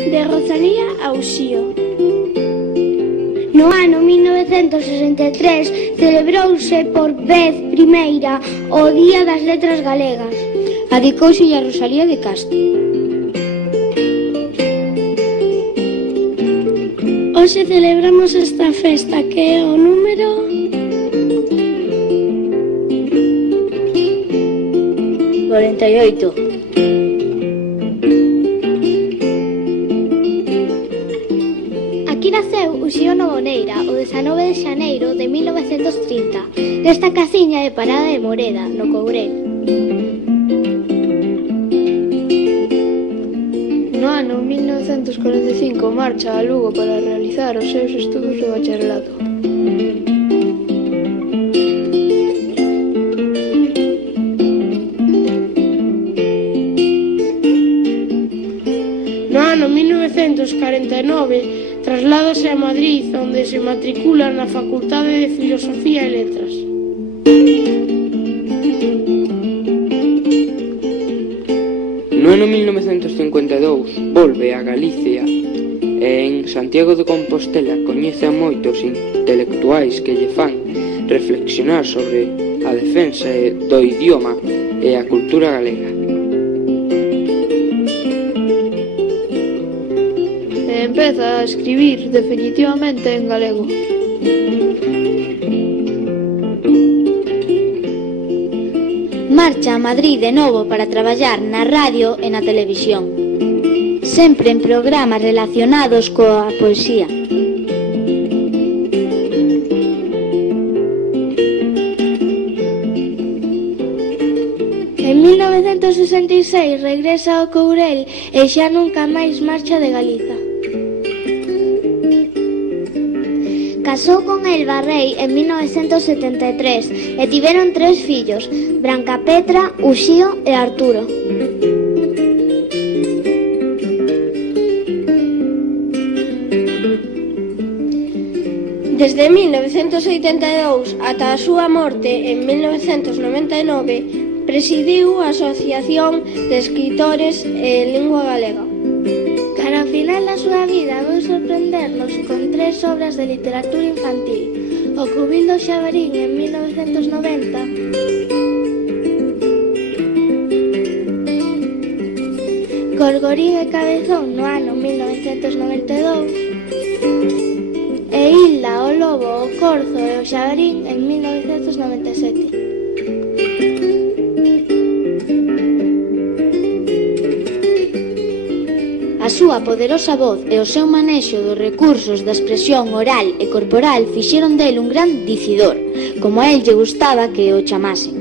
De Rosalía a Uxío. No ano 1963 celebrouse por vez primeira o Día das Letras Galegas. Adicouse a Rosalía de Castro. Hoxe celebramos esta festa que é o número 48. Aquí naceu Uxío Novoneira o 19 de xaneiro de 1930 nesta casiña de Parada de Moreda, no Courel. No ano 1945 marcha a Lugo para realizar os seus estudos de bacharelato. No ano 1949 trasládase a Madrid, onde se matricula na Facultade de Filosofía e Letras. No ano 1952 volve a Galicia e en Santiago de Compostela coñece a moitos intelectuais que lle fan reflexionar sobre a defensa do idioma e a cultura galega. E empeza a escribir definitivamente en galego. Marcha a Madrid de novo para traballar na radio e na televisión, sempre en programas relacionados coa poesía. En 1966 regresa ao Courel e xa nunca máis marcha de Galiza. Casou con Elba Rei en 1973 e tiveron 3 fillos, Branca Petra, Uxío e Arturo. Desde 1982 ata a súa morte en 1999 presidiu a Asociación de Escritores en Lingua Galega. Cara ao final da súa vida vou sorprendernos con 3 obras de literatura infantil: O Cubil do Xabarín en 1990, Gorgorín e Cabezón no ano 1992 e Hilda, o Lobo, o Corzo e o Xabarín en 1997. A súa poderosa voz e o seu manexo dos recursos da expresión oral e corporal fixeron del un gran dicidor, como a el lle gustaba que o chamasen.